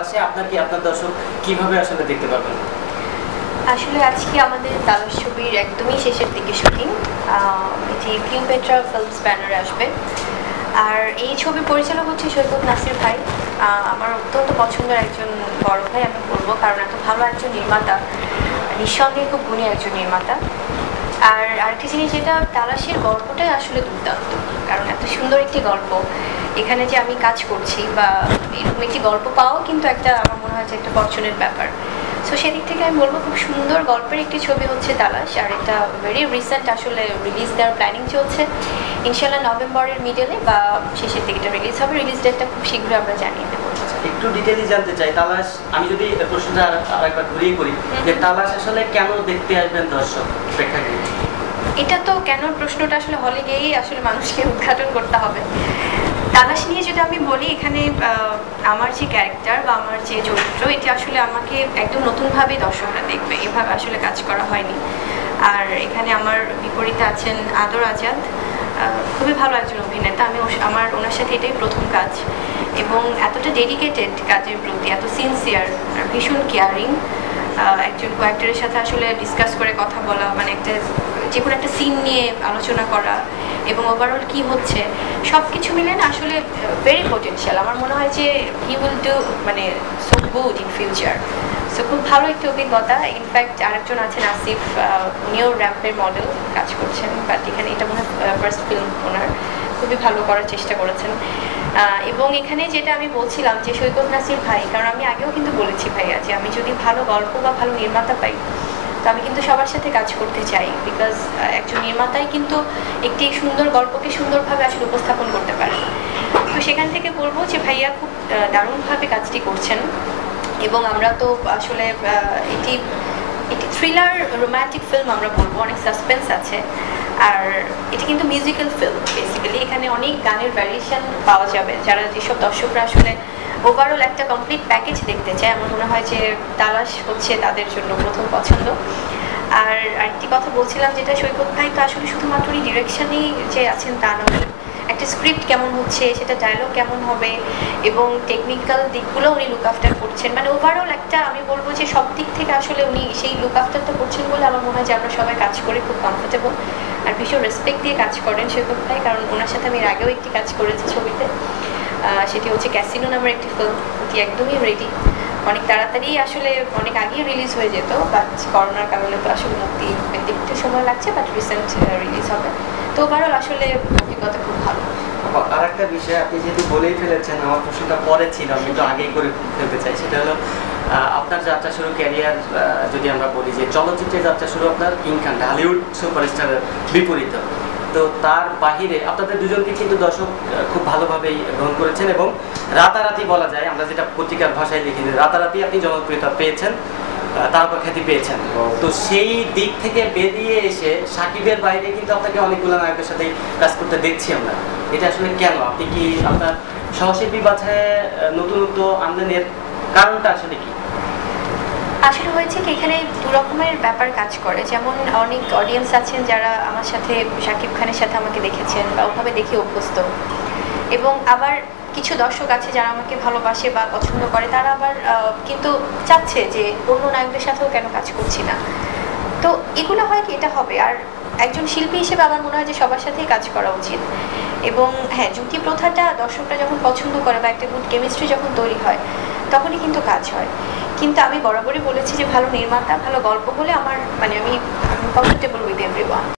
তালাশে আপনার কি আপনার দর্শক কিভাবে আসলে দেখতে পারবেন? আসলে আজকে আমাদের তালাশ ছবির একদমই শেষের দিকে শুটিং। এটি ক্লিওপেট্রা ফিল্মস ব্যানারে আসবে। আর এই ছবি পরিচালক হচ্ছে সৈকত নাসির ভাই। আমার অত্যন্ত পছন্দের একজন বড় ভাই আমি বলবো, কারণ এত ভালো একজন নির্মাতা, নিঃসন্দেহে খুব গুণী একজন নির্মাতা। আর আরেকটি জিনিস, যেটা তালাশের গল্পটাই আসলে দুর্দান্ত, কারণ এত সুন্দর একটি গল্প এখানে যে আমি কাজ করছি বা এরকম একটি গল্প পাওয়াও কিন্তু একটা, আমার মনে হয় যে একটা ফরচুনের ব্যাপার। সো সেদিক থেকে আমি বলবো খুব সুন্দর গল্পের একটি ছবি হচ্ছে তালাশ। আর এটা ভেরি রিসেন্ট আসলে রিলিজ দেওয়ার প্ল্যানিং চলছে। ইনশাল্লাহ নভেম্বরের মিডলে বা শেষের দিকে এটা রিলিজ হবে। রিলিজ ডেটটা খুব শীঘ্রই আমরা জানিয়ে দেবো। একটু ডিটেইলি জানতে চাই, তালাশ, আমি যদি প্রশ্নটা আরেকবার ঘুরিয়ে করি, যে তালাশ আসলে কেন দেখতে আসবেন দর্শক প্রেক্ষাগৃহে? এটা তো কেন প্রশ্নটা আসলে হলে গিয়েই আসলে মানুষকে উদ্ঘাটন করতে হবে। তালাশ নিয়ে যদি আমি বলি, এখানে আমার যে ক্যারেক্টার বা আমার যে চরিত্র, এটি আসলে আমাকে একদম নতুনভাবে দর্শকরা দেখবে, এভাবে আসলে কাজ করা হয়নি। আর এখানে আমার বিপরীতে আছেন আদর আজাদ, খুবই ভালো একজন অভিনেতা। আমি ওনার সাথে এটাই প্রথম কাজ, এবং এতটা ডেডিকেটেড কাজের প্রতি, এত সিনসিয়ার আর ভীষণ কেয়ারিং একজন কোঅ্যাক্টরের সাথে আসলে ডিসকাস করে কথা বলা, মানে একটা যে কোনো একটা সিন নিয়ে আলোচনা করা এবং ওভারঅল কী হচ্ছে সব কিছু মিলে না আসলে ভেরি পোটেনশিয়াল। আমার মনে হয় যে হি উইল ডু মানে so good in future. So খুব ভালো একটি অভিজ্ঞতা। ইনফ্যাক্ট আরেকজন আছেন আসিফ, উনিও র্যাম্পের মডেল কাজ করছেন, বাট এখানে এটা মনে হয় ফার্স্ট ফিল্ম ওনার, খুবই ভালো করার চেষ্টা করেছেন। এবং এখানে যেটা আমি বলছিলাম যে সৈকত নাসির ভাই, কারণ আমি আগেও কিন্তু বলেছি ভাইয়া যে আমি যদি ভালো গল্প বা ভালো নির্মাতা পাই তো আমি কিন্তু সবার সাথে কাজ করতে চাই, বিকজ একজন নির্মাতাই কিন্তু একটি সুন্দর গল্পকে সুন্দরভাবে আসলে উপস্থাপন করতে পারে। তো সেখান থেকে বলবো যে ভাইয়া খুব দারুণভাবে কাজটি করছেন। এবং আমরা তো আসলে এটি থ্রিলার রোম্যান্টিক ফিল্ম আমরা বলবো, অনেক সাসপেন্স আছে। আর এটি কিন্তু মিউজিক্যাল ফিল্ম বেসিক্যালি, এখানে অনেক গানের ভ্যারিয়েশন পাওয়া যাবে। যারা যেসব দর্শকরা আসলে ওভারঅল একটা কমপ্লিট প্যাকেজ দেখতে চায়, আমার মনে হয় যে তালাশ হচ্ছে তাদের জন্য প্রথম পছন্দ। আর আরেকটি কথা বলছিলাম, যেটা সৈকত ভাই তো আসলে শুধুমাত্রই ডিরেকশনেই যে আছেন তা নয়, একটা স্ক্রিপ্ট কেমন হচ্ছে, সেটা ডায়লগ কেমন হবে এবং টেকনিক্যাল দিকগুলো উনি লুক আফটার করছেন। মানে ওভারঅল একটা, আমি বলবো যে সব দিক থেকে আসলে উনি সেই লুক আফটারটা করছেন বলে আমার মনে হয় যে আমরা সবাই কাজ করে খুব কমফোর্টেবল আর ভীষণ রেসপেক্ট দিয়ে কাজ করেন সৈকত ভাই। কারণ ওনার সাথে আমি এর আগেও একটি কাজ করেছি ছবিতে, সেটি হচ্ছে ক্যাসিনো নামের একটি ফিল্ম। এটি একদমই রেডি, অনেক তাড়াতাড়ি আসলে অনেক আগেই রিলিজ হয়ে যেত, বাট করোনার কারণে তো আসলে মুক্তি পেতে একটু সময় লাগছে, বাট রিসেন্ট রিলিজ হবে। তো ওভারঅল আসলে অভিজ্ঞতা খুব ভালো। আর একটা বিষয় আপনি যেহেতু বলেই ফেলেছেন, আমার প্রশ্নটা পরে ছিল, আমি একটু আগেই করে ফেলতে চাই, সেটা হলো আপনার যাত্রা শুরু ক্যারিয়ার যদি আমরা বলি যে চলচ্চিত্রের যাত্রা শুরু আপনার কিং খান হলিউড সুপারস্টারের বিপরীত, তো তার বাহিরে আপনাদের দুজনকে কিন্তু দর্শক খুব ভালোভাবেই গ্রহণ করেছেন এবং রাতারাতি বলা যায়, আমরা যেটা পত্রিকার ভাষায় লিখি, রাতারাতি আপনি জনপ্রিয়তা পেয়েছেন, তারপর খ্যাতি পেয়েছেন। তো সেই দিক থেকে বেরিয়ে এসে সাকিবের বাইরে কিন্তু আপনাকে অনেকগুলো নায়কের সাথে কাজ করতে দেখছি আমরা। এটা আসলে কেন? আপনি কি আপনার সহশিল্পী বাছায় নতুনত্ব আমদানির কারণটা আসলে কি? আসলে হয়েছে কি, এখানে দু রকমের ব্যাপার কাজ করে। যেমন অনেক অডিয়েন্স আছেন যারা আমার সাথে শাকিব খানের সাথে আমাকে দেখেছেন বা ওভাবে দেখে অভ্যস্ত, এবং আবার কিছু দর্শক আছে যারা আমাকে ভালোবাসে বা পছন্দ করে, তারা আবার কিন্তু চাচ্ছে যে অন্য নায়কদের সাথেও কেন কাজ করছি না। তো এগুলো হয় কি, এটা হবে। আর একজন শিল্পী হিসেবে আমার মনে হয় যে সবার সাথেই কাজ করা উচিত। এবং হ্যাঁ, জুটি প্রথাটা দর্শকরা যখন পছন্দ করে বা একটা গুড কেমিস্ট্রি যখন তৈরি হয় তখনই কিন্তু কাজ হয়। কিন্তু আমি বরাবরই বলেছি যে ভালো নির্মাতা, ভালো গল্প হলে আমার আমি কমফোর্টেবল উইথ এভরিওয়ান।